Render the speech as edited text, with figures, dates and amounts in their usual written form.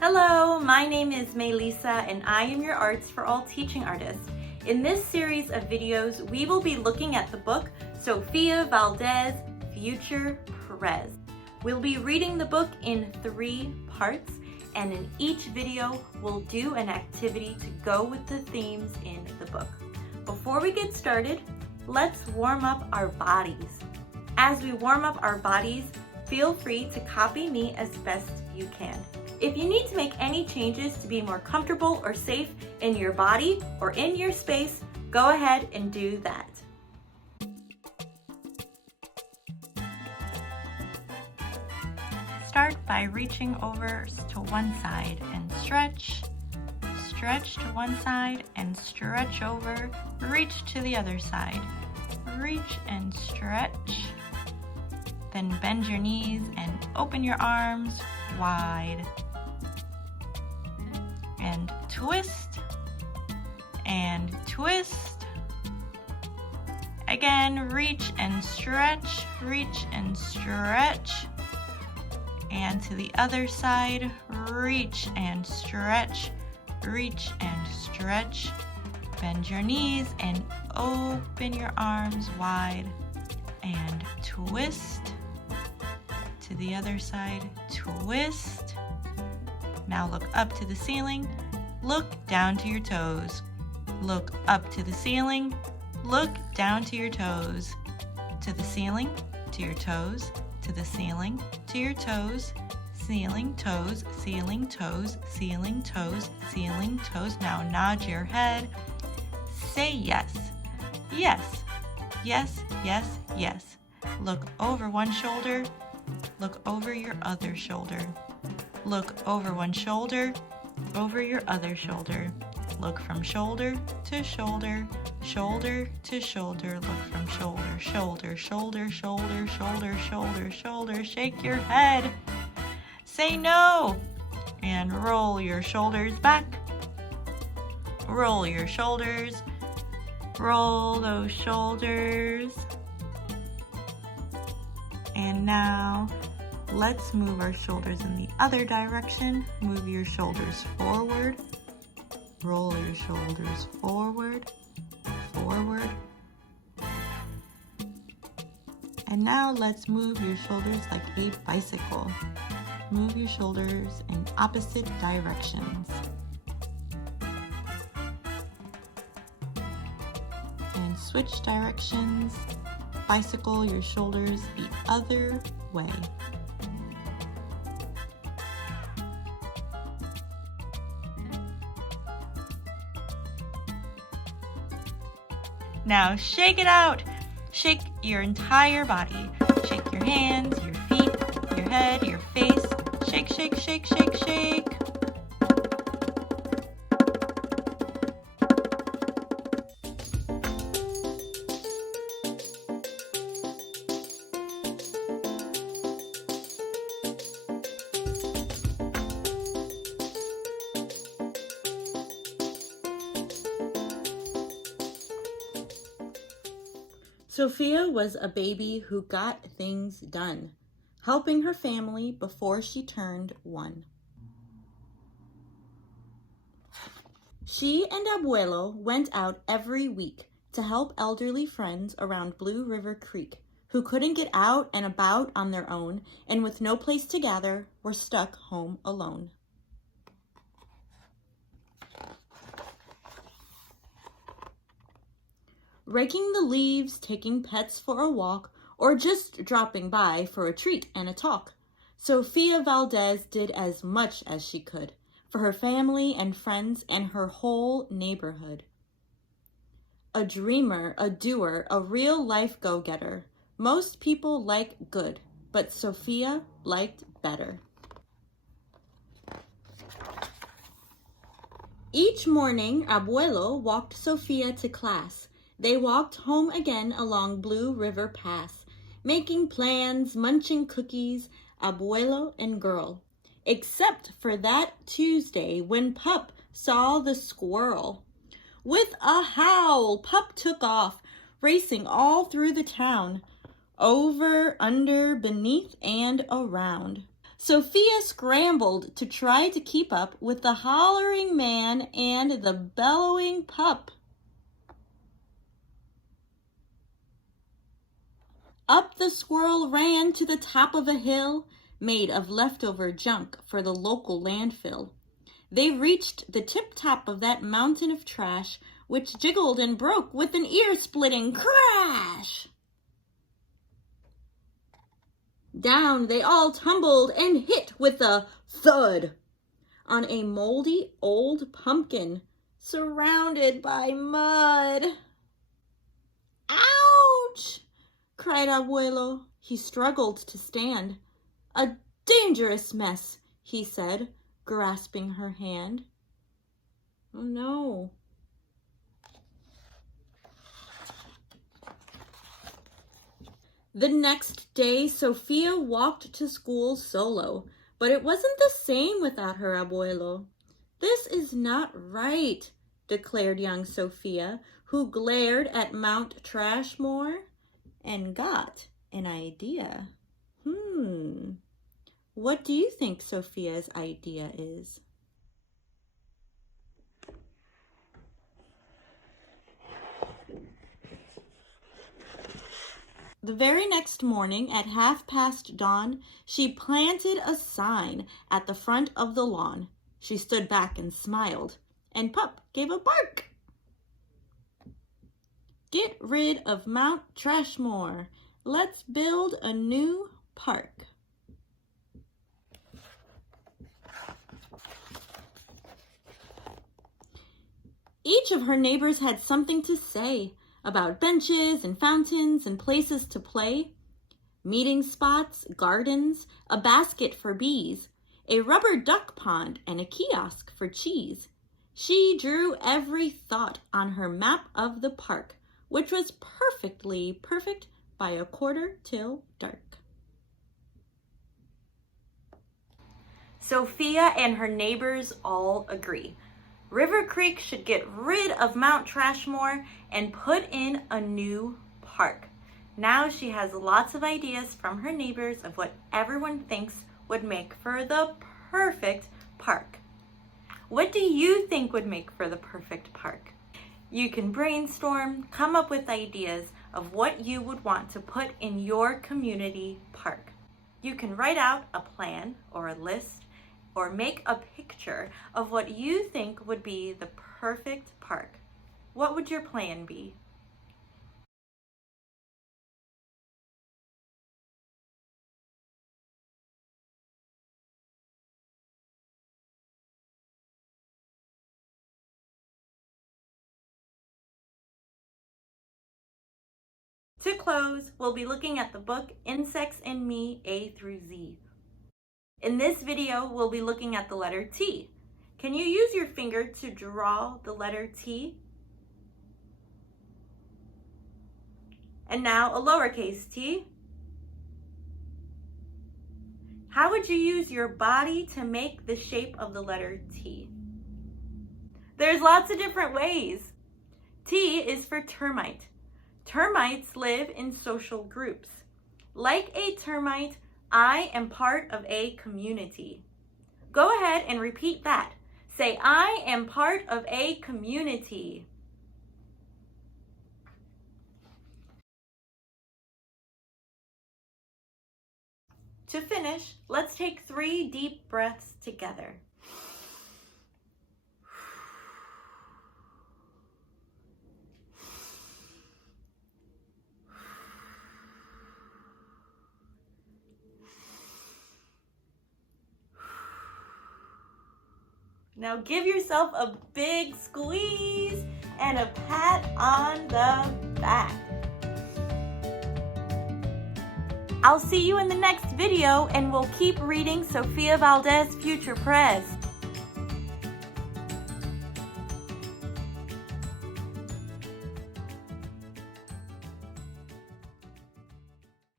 Hello, my name is Mélissa and I am your Arts for All teaching artist. In this series of videos, we will be looking at the book Sofia Valdez Future Prez. We'll be reading the book in 3 parts, and in each video, we'll do an activity to go with the themes in the book. Before we get started, let's warm up our bodies. As we warm up our bodies, feel free to copy me as best you can. If you need to make any changes to be more comfortable or safe in your body or in your space, go ahead and do that. Start by reaching over to one side and stretch. Stretch to one side and stretch over. Reach to the other side. Reach and stretch. Then bend your knees and open your arms wide. And twist. And twist. Again, reach and stretch. Reach and stretch. And to the other side, reach and stretch. Reach and stretch. Bend your knees and open your arms wide. And twist. To the other side, twist. Now look up to the ceiling, look down to your toes. Look up to the ceiling, look down to your toes. To the ceiling, to your toes, to the ceiling, to your toes. Ceiling, toes, ceiling, toes, ceiling, toes, ceiling, toes. Now nod your head. Say yes. Yes. Yes, yes, yes. Look over one shoulder. Look over your other shoulder. Look over one shoulder, over your other shoulder. Look from shoulder to shoulder, shoulder to shoulder. Look from shoulder, shoulder, shoulder, shoulder, shoulder, shoulder, shoulder. Shake your head. Say no. And roll your shoulders back. Roll your shoulders. Roll those shoulders. And now, let's move our shoulders in the other direction. Move your shoulders forward. Roll your shoulders forward, forward. And now let's move your shoulders like a bicycle. Move your shoulders in opposite directions. And switch directions. Bicycle your shoulders the other way. Now shake it out. Shake your entire body. Shake your hands, your feet, your head, your face. Shake, shake, shake, shake, shake. Sofia was a baby who got things done, helping her family before she turned 1. She and Abuelo went out every week to help elderly friends around Blue River Creek who couldn't get out and about on their own and with no place to gather were stuck home alone. Raking the leaves, taking pets for a walk, or just dropping by for a treat and a talk. Sofia Valdez did as much as she could for her family and friends and her whole neighborhood. A dreamer, a doer, a real-life go-getter. Most people like good, but Sofia liked better. Each morning, Abuelo walked Sofia to class. They walked home again along Blue River Pass, making plans, munching cookies, Abuelo and girl. Except for that Tuesday when Pup saw the squirrel. With a howl, Pup took off, racing all through the town, over, under, beneath, and around. Sofia scrambled to try to keep up with the hollering man and the bellowing pup. Up the squirrel ran to the top of a hill made of leftover junk for the local landfill. They reached the tip-top of that mountain of trash, which jiggled and broke with an ear-splitting crash. Down they all tumbled and hit with a thud on a moldy old pumpkin surrounded by mud. Ouch! Cried Abuelo. He struggled to stand. A dangerous mess, he said, grasping her hand. Oh no. The next day, Sofia walked to school solo, but it wasn't the same without her abuelo. This is not right, declared young Sofia, who glared at Mount Trashmore and got an idea. What do you think Sofia's idea is? The very next morning at dawn, she planted a sign at the front of the lawn. She stood back and smiled, and Pup gave a bark. Get rid of Mount Trashmore. Let's build a new park. Each of her neighbors had something to say about benches and fountains and places to play, meeting spots, gardens, a basket for bees, a rubber duck pond, and a kiosk for cheese. She drew every thought on her map of the park, which was perfectly perfect by 1:15 dark. Sofia and her neighbors all agree. River Creek should get rid of Mount Trashmore and put in a new park. Now she has lots of ideas from her neighbors of what everyone thinks would make for the perfect park. What do you think would make for the perfect park? You can brainstorm, come up with ideas of what you would want to put in your community park. You can write out a plan or a list or make a picture of what you think would be the perfect park. What would your plan be? To close, we'll be looking at the book Insects and Me, A through Z. In this video, we'll be looking at the letter T. Can you use your finger to draw the letter T? And now a lowercase t. How would you use your body to make the shape of the letter T? There's lots of different ways. T is for termite. Termites live in social groups. Like a termite, I am part of a community. Go ahead and repeat that. Say, I am part of a community. To finish, let's take 3 deep breaths together. Now give yourself a big squeeze and a pat on the back. I'll see you in the next video and we'll keep reading Sofia Valdez Future Prez.